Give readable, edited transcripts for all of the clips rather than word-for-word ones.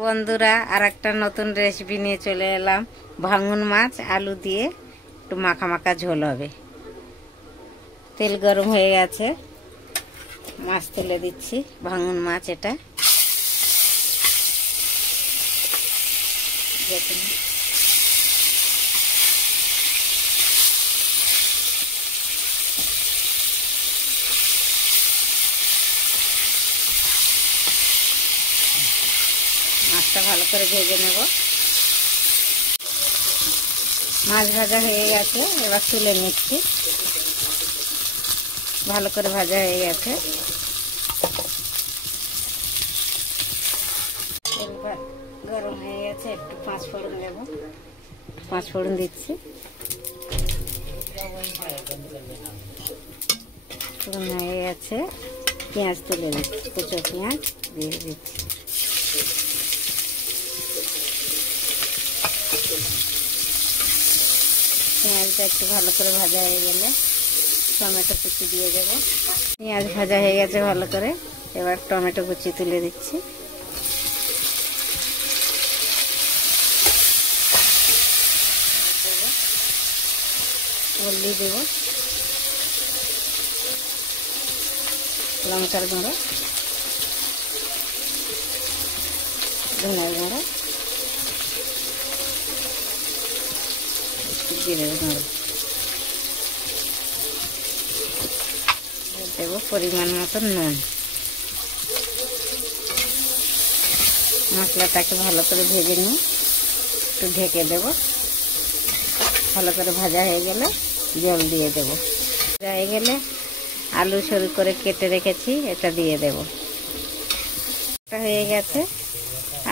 বন্ধুরা আর একটা নতুন রেসিপি নিয়ে চলে এলাম। ভাঙন মাছ আলু দিয়ে একটু মাখা মাখা ঝোল হবে। তেল গরম হয়ে গেছে, মাছ তুলে দিচ্ছি। ভাঙন মাছ এটা মাছটা ভালো করে ভেজে নেব। মাছ ভাজা হয়ে গেছে, এবার তুলে নিচ্ছি। ভালো করে ভাজা হয়ে গেছে, এবার গরম হয়ে গেছে, একটু 5 ফোড়ন দেব। 5 ফোড়ন দিচ্ছি। ফোড়ন হয়ে গেছে, পেঁয়াজ তুলে দিচ্ছি। কুচো পেঁয়াজ দিয়ে দিচ্ছি। পেঁয়াজটা একটু ভালো করে ভাজা হয়ে গেলে টমেটো কুচি দিয়ে দেব। পেঁয়াজ ভাজা হয়ে গেছে ভালো করে, এবার টমেটো কুচি তুলে দিচ্ছি। হলদি দেব, লঙ্কার গুঁড়ো, ধনের গুঁড়ো, জিরের গুঁড়ো দেবো। পরিমাণ মতো নুন। মশলাটাকে ভালো করে ভেজে নিই, একটু ঢেকে দেব। ভালো করে ভাজা হয়ে গেলে জল দিয়ে দেব। ভাজা হয়ে গেলে আলু সরু করে কেটে রেখেছি, এটা দিয়ে দেব। এটা হয়ে গেছে,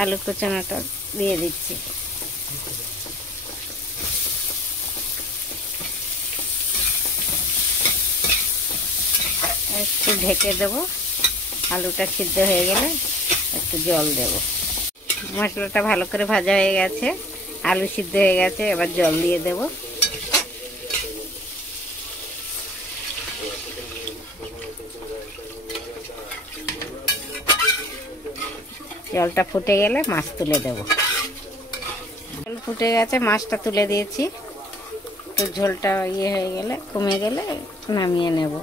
আলু কুচানোটা দিয়ে দিচ্ছি। একটু ঢেকে দেব। আলুটা সিদ্ধ হয়ে গেলে একটু জল দেব। মশলাটা ভালো করে ভাজা হয়ে গেছে, আলু সিদ্ধ হয়ে গেছে, এবার জল দিয়ে দেব। জলটা ফুটে গেলে মাছ তুলে দেব। জল ফুটে গেছে, মাছটা তুলে দিয়েছি। একটু ঝোলটা হয়ে গেলে, কমে গেলে নামিয়ে নেব।